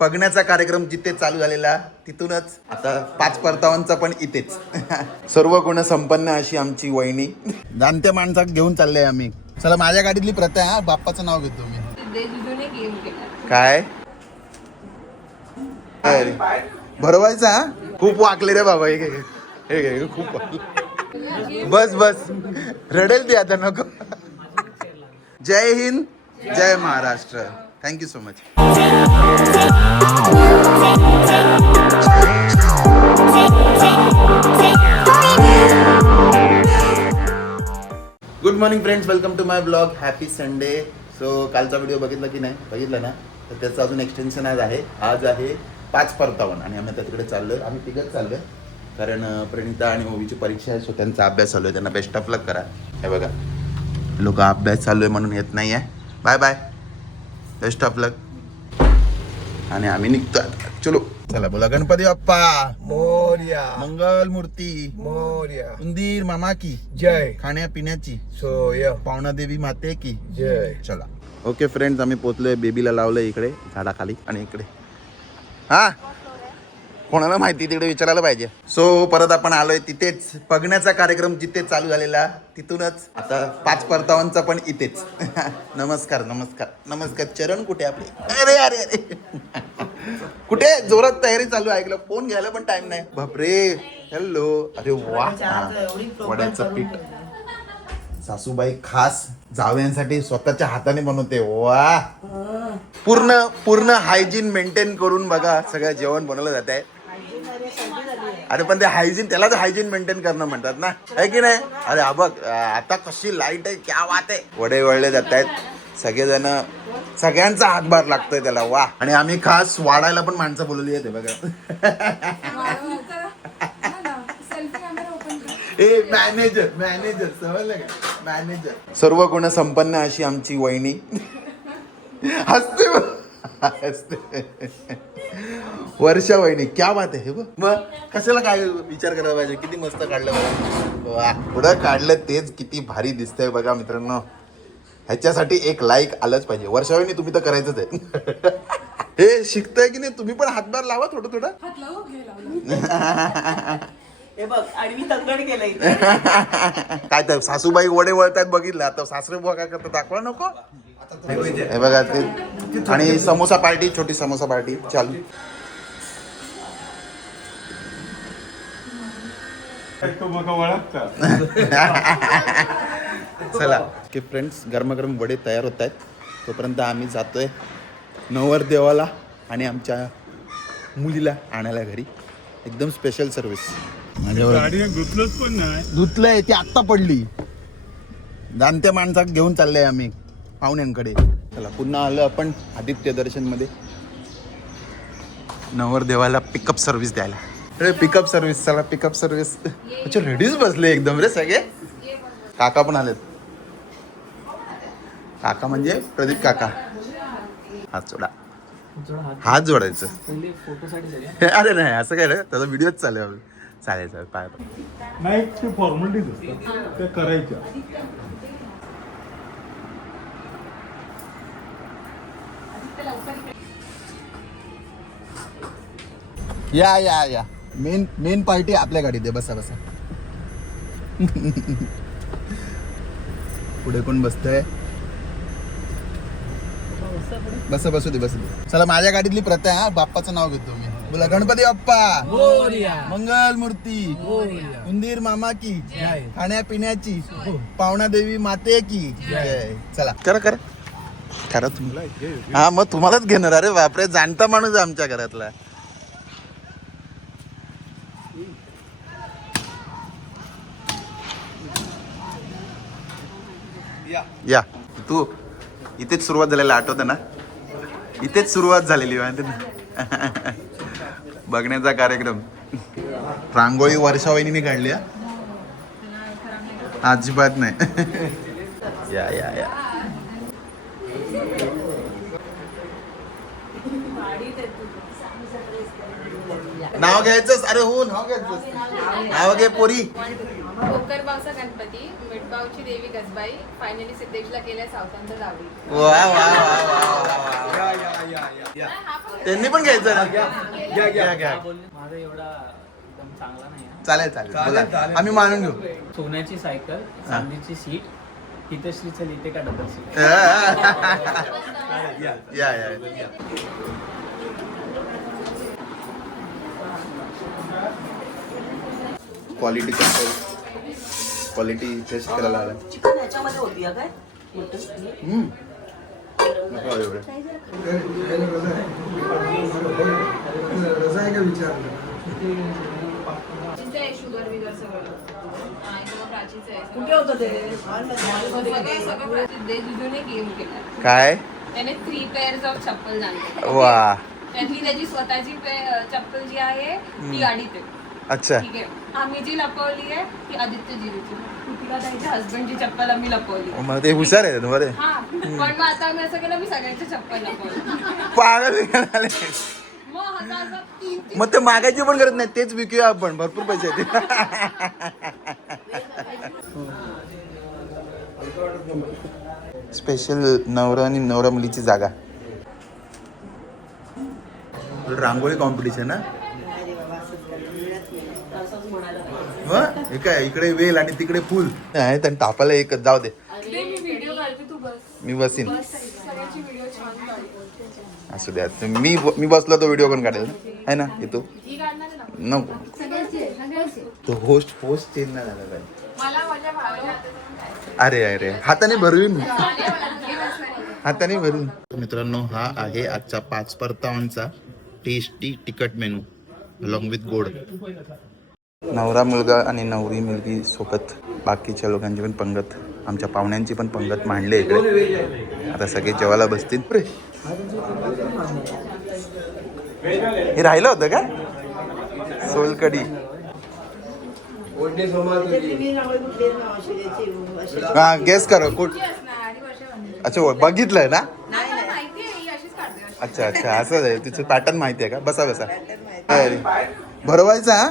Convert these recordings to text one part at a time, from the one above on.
बघण्याचा कार्यक्रम जिथे चालू झालेला तिथूनच आता 5 परतावांचा पण इथेच. सर्व गुण संपन्न अशी आमची वहिनी. जाणत्या माणसाक घेऊन चाललोय आम्ही. चला माझ्या गाडीतली प्रथा आहे, बाप्पाचं नाव घेतो मी. काय भरवायचा खूप वाकले रे बाबा. हे खूप वाकले. बस बस रडेल ती आता, नको. Jai Hind, Jai Maharashtra. Thank you so much. Good morning friends, welcome to my blog. Happy Sunday. So कालचा व्हिडिओ बघितला की नाही? बघितला ना? तर त्याचं अजून एक्सटेन्शन आज आहे 5:55 आणि आम्ही आता तिकडे चाललोय. आम्ही तिघच चाललोय कारण प्रणिता आणि ओवीची परीक्षा आहे. सो त्यांचा अभ्यास चालू आहे. त्यांना बेस्ट ऑफ लक करा. हे बघा लोक अभ्यास चालू आहे म्हणून येत नाही आहे. बाय बाय, बेस्ट ऑफ लक. आणि आम्ही निघतो आता. चलो चला, बोला गणपती बाप्पा मोरया. मंगल मूर्ती मोरया. उंदीर मामा की जय. खाण्यापिण्याची सोय. पावना देवी माते की जय. चला. ओके फ्रेंड्स, आम्ही पोहोचलोय. बेबीला लावलंय इकडे झाडाखाली आणि इकडे हा कोणाला माहिती तिकडे विचारायला पाहिजे. सो परत आपण आलोय तिथेच. बघण्याचा कार्यक्रम जिथे चालू झालेला तिथूनच आता 5 परतावांचा पण इथेच. नमस्कार नमस्कार नमस्कार. चरण कुठे आपले? अरे अरे अरे कुठे? जोरात तयारी चालू आहे. ऐकलं फोन घ्यायला पण टाइम नाही. बापरे. हॅलो. अरे वा, वड्याचं पीठ सासूबाई खास जावयांसाठी स्वतःच्या हाताने बनवते. वा, पूर्ण हायजीन मेंटेन करून बघा सगळं जेवण बनवलं जात आहे. अरे पण ते हायजीन, त्याला तर हायजीन मेंटेन करणं म्हणतात ना, आहे की नाही? अरे हा बघ आता कशी लाईट आहे, क्या बात आहे. वडे वळले जात आहेत सगळेजण, सगळ्यांचा हातभार लागतोय त्याला. वा. आणि आम्ही खास वाढायला पण माणसं बोलवली आहे बघा. ए मॅनेजर समजलं का? मॅनेजर. सर्व गुण संपन्न अशी आमची वहिनी. हसते वर्षा वहिनी, क्या बात आहे. हे बघ मग कशाला काय विचार करायला पाहिजे. किती मस्त काढलं बघा. वा, पुढं काढलं तेच किती भारी दिसतंय बघा मित्रांनो. ह्याच्यासाठी एक लाईक आलंच पाहिजे. वर्षा वहिनी तुम्ही तर करायचंच आहे. हे शिकताय की नाही तुम्ही पण? हातभार लावा थोडं. हे बघ, आणि मी तंगड केलंय. काय तर सासूबाई वडे वळतायत बघितलं. आता सासरे बुवा काय करतात दाखवा नको. हे बघा ते. आणि समोसा पार्टी, छोटी समोसा पार्टी चालू. चला की फ्रेंड्स, गरमागरम वडे तयार होत आहेत. तोपर्यंत आम्ही जातोय नवरदेवाला आणि आमच्या मुलीला आणायला घरी. एकदम स्पेशल सर्व्हिस. धुतलंच पण नाही. धुतलंय, ती आत्ता पडली. जाणत्या माणसाक घेऊन चाललंय आम्ही पाहुण्यांकडे. चला पुन्हा आलो आपण आदित्य दर्शन मध्ये नवरदेवाला पिकअप सर्व्हिस द्यायला. अरे पिकअप सर्व्हिस, चला पिकअप सर्व्हिस. अच्छा रेडीच बसले एकदम रे सगळे. काका पण आलेत. काका म्हणजे प्रदीप काका. हात जोडा, हात जोडायचं. अरे नाही असं काय रे, त्याचा व्हिडिओच चालू आहे. चालेल पाय नाही, ते फॉर्मॅलिटीज असतात त्या करायच्या. या मेन पार्टी आपल्या गाडीत आहे. बसा पुढे कोण बसतंय? बसू दे. चला माझ्या गाडीतली प्रथा आहे. बाप्पाचं नाव घेतो मी. बोला गणपती बाप्पा मोरया. मंगल मूर्ती उंदीर मामा की खाण्यापिण्याची पावना देवी माते की जय. चला करा तुम्ही. हा मग तुम्हालाच घेणार. अरे बापरे, जाणता माणूस आमच्या घरातला. या तू इथेच सुरुवात झालेली आठवतं ना? इथेच सुरुवात झालेली माहिती ना. बघण्याचा कार्यक्रम. रांगोळी वर्षा वहिनीने काढली. अजिबात नाही. या नाव घ्यायचंच. अरे हो नाव घ्यायचं. नाव घे पोरी. कोकरबावचा गणपती, मिठबावची देवी गजबाई, फायनली सिद्धेशला केल्या सावतांचं जावी. वा वा वा वा वा. त्यांनी पण घ्यायचं ना. घ्या माझा एवढा एकदम चांगला नाही आहे. चालेल चालेल बोला. आम्ही मानून घेऊ. सोन्याची सायकल, चांदीची सीट, हितश्रीचं लिहिते का डबल सीट. या क्वालिटी टेस्ट करायला आला. चिकन ह्याच्यामध्ये होती का काय मटन? नको एवढं. प्राचीचं आहे, शुगर बिगर सगळं. आणि मग प्राचीचं आहे. कुठे होतं ते? सगळं प्राचीन जिजूने गेम केला. काय त्याने 3 पेअर्स ऑफ चप्पल जाणले. वा त्यातली त्याची स्वतःची चप्पल जी आहे ती अडीच आहे. अच्छा ठीक आहे. आम्ही जी लपवली आहे ती आदित्य जीजूची. तिला त्यांच्या हसबंडची चप्पल आम्ही लपवली. मग ते हुशार आहे बरे. हा पण मग आता आम्ही असं केलं, मी सगळ्यांची चप्पल लपवली. पागल झाले. मग असं 3 मग ते मागायची पण गरज नाही, तेच विकूया आपण, भरपूर पैसे आहेत. स्पेशल नवरा आणि नवरा मुलीची जागा. रांगोळी कॉम्पिटिशन ना. हे काय इकडे वेल आणि तिकडे फुल आहे, त्यांनी तापाला एक जाऊ दे. मी व्हिडिओ काढते, तू बस. मी बसीन. सगळ्यांची व्हिडिओ छान काढते. असू द्या. मी बसलो तो व्हिडिओ पण काढेल आहे ना. येतो ही काढणार आहे ना. नको तो होस्ट चेंज नाही झाला पाहिजे. मला माझ्या भावाला अरे हाताने भरून हाताने भरून. मित्रांनो हा आहे आजचा 5 परतावांचा टेस्टी तिखट मेनू अलॉंग विथ गोड. नवरा मुलगा आणि नवरी मुलगी सोबत बाकीच्या लोकांची पण पंगत, आमच्या पाहुण्यांची पण पंगत मांडली इकडे. आता सगळे जेवायला बसतील. हे राहिलं होतं का सोलकडी. हा गेस करा कुठ. अच्छा बघितलंय ना. अच्छा असं आहे. तिचं पॅटर्न माहिती आहे का. बसा अरे भरवायचा हा.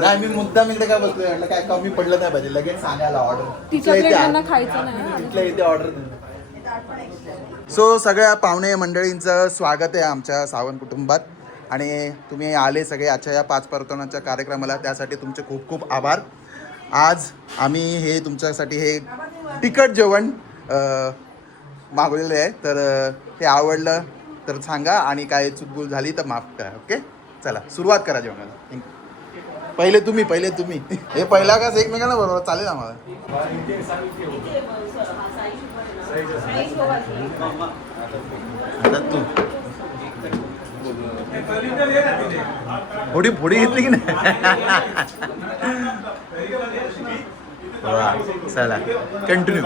नाही मी मुद्दाम इकडे काय बसलोय म्हटलं काय कमी पडलं नाही पाहिजे, लगेच सांगायला ऑर्डर. खायचं नाही. इथल्या इथे ऑर्डर. सो सगळ्या पाहुणे मंडळींचं स्वागत आहे आमच्या सावंत कुटुंबात. आणि तुम्ही आले सगळे आजच्या या 5 परतवण्याच्या कार्यक्रमाला, त्यासाठी तुमचे खूप खूप आभार. आज आम्ही हे तुमच्यासाठी हे तिखट जेवण मागवलेलं आहे, तर ते आवडलं तर सांगा आणि काय चुकभूल झाली तर माफ करा. ओके चला सुरुवात करा जेवणाला. पहिले तुम्ही हे पहिला का एकमेकांना बरोबर चालेल आम्हाला. आता तू फोडी घेतली की नाही. वा चला कंटिन्यू.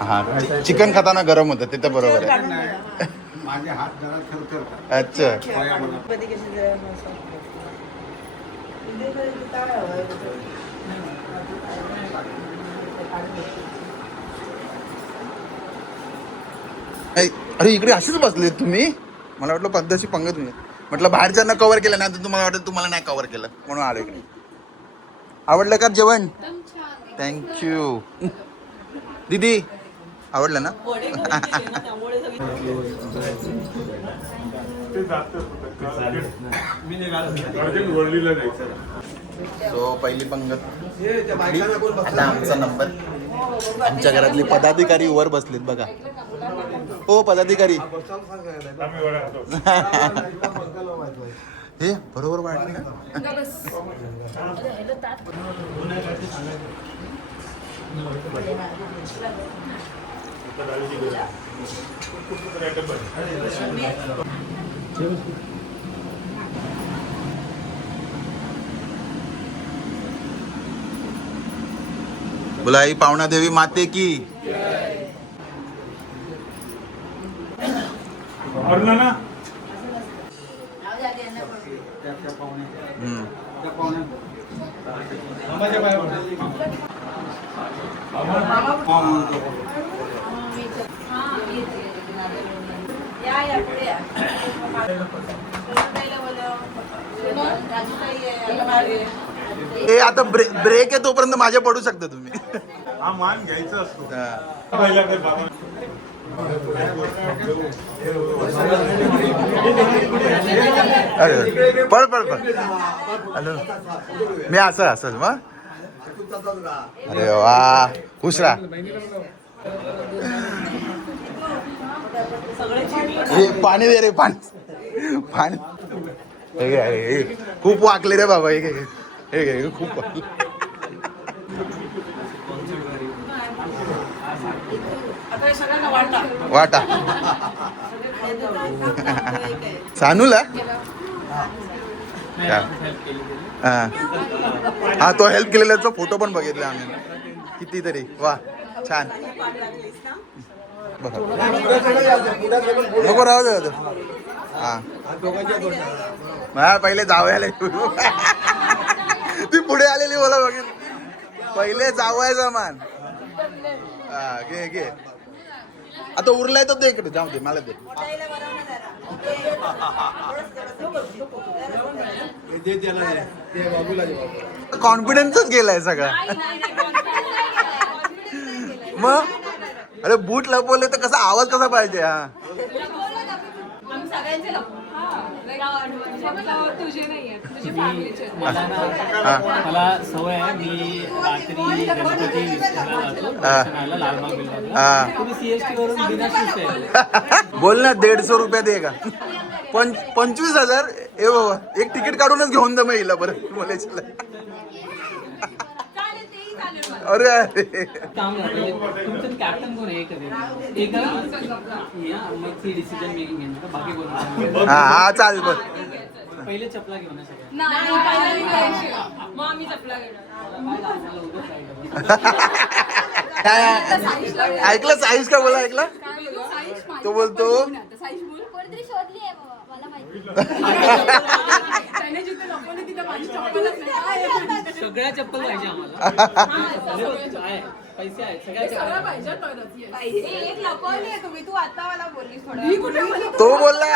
हा चिकन खाताना गरम होतं ते तर बरोबर आहे. माझे हात जरा थरथरतात. अच्छा अरे इकडे असेच बसले तुम्ही. मला वाटलं पद्धतशी पंगत तुम्ही. म्हटलं बाहेरच्यांना कव्हर केलं नाही तर तुम्हाला वाटतं तुम्हाला नाही कव्हर केलं म्हणून आलो इकडे. आवडलं का जेवण. थँक्यू दीदी. आवडलं ना. सो पहिली पंगत आता आमचा नंबर. आमच्या घरातले पदाधिकारी वर बसलेत बघा. हो पदाधिकारी हे बरोबर वाटलं ना. बुलाई पावना देवी माते की. आवडलं ना. हे आता ब्रेक आहे तोपर्यंत माझ्या पडू शकता तुम्ही. हा मान घ्यायचा असतो. हा. पहिला काही बाबा अरे पळ पळ पळ. हॅलो मी असं मग. अरे वा खुश राहा. हे पाणी दे रे पाणी पाणी. हे घे, हे घे. खूप वाकले रे बाबा. हे घे खूप वाकले. आता हे सगळ्यांना वाटा. वाटा सानूला हा तो हेल्प केलेल्याचा फोटो पण बघितला आम्ही कितीतरी. वा छान. बघा नको राहू दे. हा पहिले जावयाला ती पुढे आलेली मला बघितलं. पहिले जावयाचा मान. हा घे घे. आता उरलाय तर दे इकडे. जाऊ दे मला दे. कॉन्फिडन्सच गेलाय सगळा. मग अरे बूट लपवले तर कसा आवाज कसा पाहिजे. हा आम्ही सगळ्यांचे तुझे नाही आहेत, तुझे फॅमिलीचे. मला सवय आहे. मी रात्री गणपती विसर्जनाला जातो. दर्शनाला लालबाग बिल्डरला. तुम्ही CST वरून बिना शूज आहे. बोल ना 150 रुपये दे का. 25,000. ए बाबा एक तिकीट काढूनच घेऊन जा मग हिला बरं कॉलेजला. चालेल, तेही चालेल मला. अरे अरे काम तुमचं कॅप्टन कोण आहे? एक मग ती डिसिजन मेकिंग घेणार. बाकी कोण हा हा चालेल बरं. पहिले चपला घेऊन सगळ्या. नाही, पहिला मी घ्यायची. मग आम्ही चपला घेणार. ऐकलं साईज का बोला. ऐकलं तो बोलतो कोणतरी शोधली आहे बाबा, मला माहिती. त्याने जिथे लपवली तिथे माझी चप्पलच नाही. सगळ्या चप्पल पाहिजे आम्हाला. आहे, पैसे आहेत सगळ्या सगळं पाहिजे तरच. Yes. एक लपवली आहे तुम्ही. तू आता मला बोललीस थोडं. तो बोलला.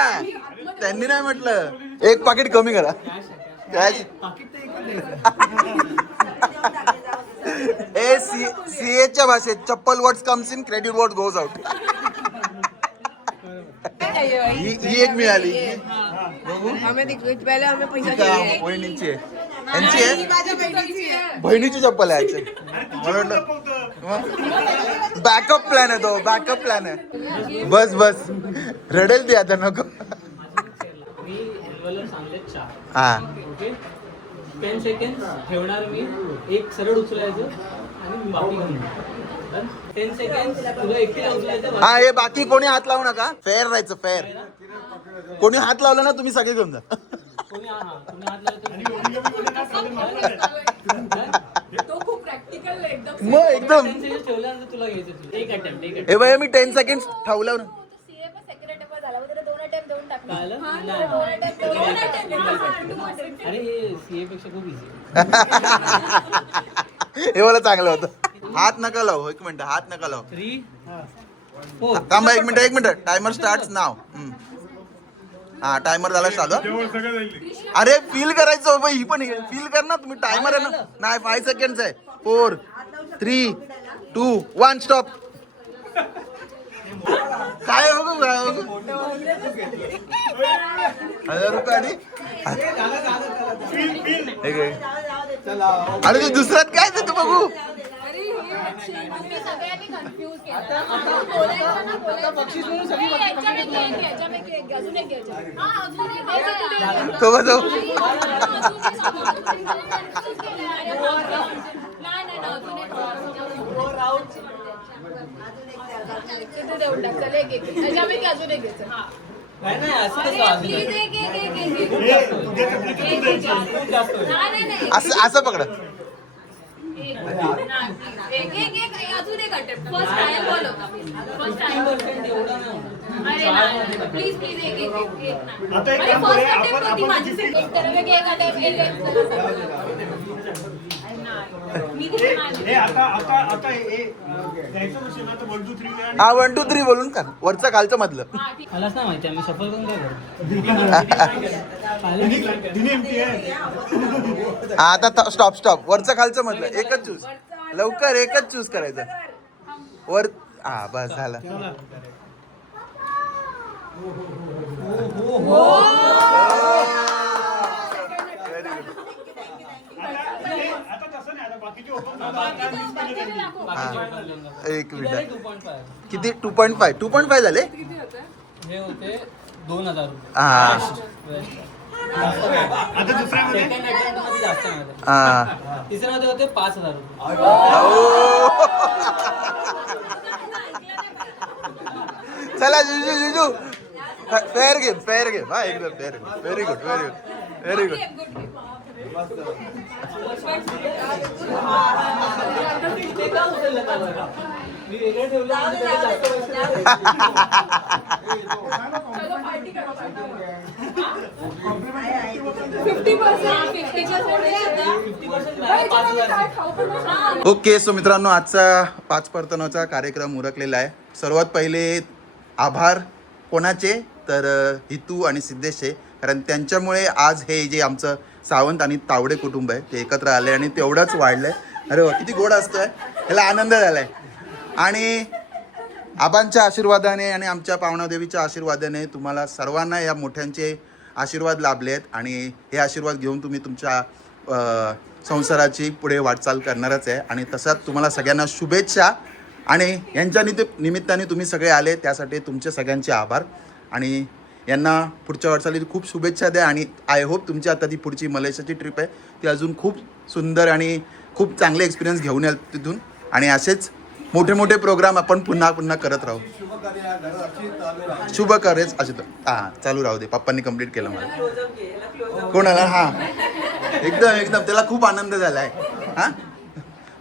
त्यांनी नाही म्हटलं. एक पाकिट कमी करा. कॅश ए सीएच्या भाषेत chappal words comes in credit word goes out. ही एक मिळाली. वहिनीची आहे. यांची आहे. बहिणीची चप्पल आहे ऍक्च्युअली. मला वाटलं बॅकअप प्लॅन आहे तो. बॅकअप प्लॅन आहे. बस बस रडेल ती आता नको. मी हिरवलं सांगले 4. हा ओके 10 सेकंड ठेवणार मी. एक सरळ उचलायचं आणि बाकी घेऊन 10 सेकंड तुला एकटीला उचलायचं. हा हे बाकी कोणी हात लावू नका. फेअर राहायचं. फेअर. कोणी हात लावला ना तुम्ही सगळे घेऊन जा. कोणी तुम्ही हात लावतो. तो खूप प्रॅक्टिकल एकदम. मग एकदम 10 सेकंड ठेवल्यानंतर तुला घ्यायचं. एक अटेम्प्ट. हे बाय मी 10 सेकंड ठेवलं ना. सीए पण सेकंड अटेम्प्ट झाला, मग त्याला 2 अटेम्प्ट देऊन टाकले. कळलं? दोन नाही. attempt. अरे हे सीए पेक्षा खूप इझी. हे मला चांगलं होतं. हात नका लावू. एक मिनिट हात नका लावू. 3 4. थांबा एक मिनिट. टायमर स्टार्ट नाव. हा टायमर झाला चालू. जेवण सगळं जाईल. अरे फील करायचं बाई. ही पण फील कर ना तुम्ही. टायमर आहे ना. नाही 5 सेकंड आहे. 4 3 2 1 स्टॉप. काय बघू काय बघू. 1000 रुपये आणि हे घे. अरे ते दुसऱ्यात काय ते तू बघू. तुम्ही सगळ्यांनी कन्फ्यूज केलं. बोलायचं ना बोलायचं. याच्यापैकी एक घे, याच्यापैकी एक घे, अजून एक घ्यायचं. हा अजून एक घ्यायचं. तो बघू. त्याच्यापैकी अजून एक घ्यायचं. नाही असं कसं अजून प्लीज एक एक एक एक एक. असं पकडा. एक एक एक अजून एक अटेम्प्ट. फर्स्ट टाइम बोलवता. First time. 15% एवढं नाही होणार. अरे नाही प्लीज प्लीज एक एक एक एक. आता एक अरे काम फर्स्ट करूया. अटेम्प्ट होती माझी. एक तर एक अटेम्प्ट एक. मी तिथे मारली. हा 1 2 3 बोलून का वरचं खालचं मधलं. मलाच नाही माहिती आम्ही सफल करून काय करू. हा आता स्टॉप वरचं खालचं मधलं एकच चूज लवकर एकच चूज करायचं वर. हा बस झालं. एक मिनिट 2.5 किती 2.5 झाले. हे होते 2,000 रुपये. हा सेकंड अटेम्प्ट मध्ये जास्त मिळाले. हा तिसऱ्यामध्ये होते 5,000 रुपये. चला जुजू फेअर गेम हा एकदम फेअर गेम. Very good. मी वेगळं ठेवलं म्हणजे त्याला जास्त ओके सो मित्रांनो आजचा 5 परतनाचा कार्यक्रम उरकलेला आहे. सर्वात पहिले आभार कोणाचे तर हितू आणि सिद्धेशचे, कारण त्यांच्यामुळे आज हे जे आमचं सावंत आणि तावडे कुटुंब आहे ते एकत्र आले आणि तेवढंच वाढलंय. अरे वा किती गोड असतोय, ह्याला आनंद झालाय. आणि आबांच्या आशीर्वादाने आणि आमच्या पावणादेवीच्या आशीर्वादाने तुम्हाला सर्वांना या मोठ्यांचे आशीर्वाद लाभले आहेत आणि हे आशीर्वाद घेऊन तुम्ही तुमच्या संसाराची पुढे वाटचाल करणारच आहे. आणि तसाच तुम्हाला सगळ्यांना शुभेच्छा. आणि यांच्या निमित्ताने तुम्ही सगळे आले त्यासाठी तुमचे सगळ्यांचे आभार. आणि यांना पुढच्या वाटचालीत खूप शुभेच्छा द्या. आणि आय होप तुमची आता ती पुढची मलेशियाची ट्रिप आहे ती अजून खूप सुंदर आणि खूप चांगले एक्सपिरियन्स घेऊन याल तिथून. आणि असेच मोठे मोठे प्रोग्राम आपण पुन्हा करत राहू. शुभ कार्यच असे तर हां चालू राहू दे. पप्पांनी कंप्लीट केलं मला. कोणाला हां एकदम त्याला खूप आनंद झाला आहे. हां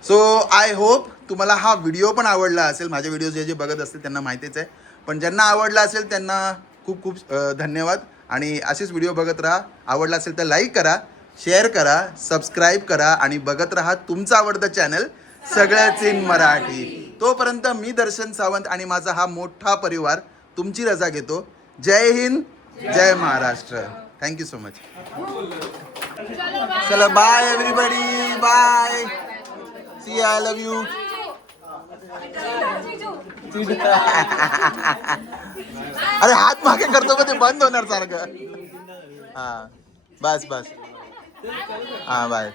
सो आय होप तुम्हाला हा व्हिडिओ पण आवडला असेल. माझे व्हिडिओ जे बघत असतील त्यांना माहितीच आहे, पण ज्यांना आवडला असेल त्यांना खूप खूप धन्यवाद. आणि असेच व्हिडिओ बघत राहा. आवडला असेल तर लाईक करा, शेअर करा, सबस्क्राईब करा आणि बघत राहा तुमचं आवडतं चॅनल सगळ्याच इन मराठी. तोपर्यंत मी दर्शन सावंत आणि माझा हा मोठा परिवार तुमची रजा घेतो. Jai Hind, Jai Maharashtra. Thank you so much. चला bye everybody, bye. See I love you. अरे हात मागे करतो पण ते बंद होणार सारखं. हां बस हां बाय.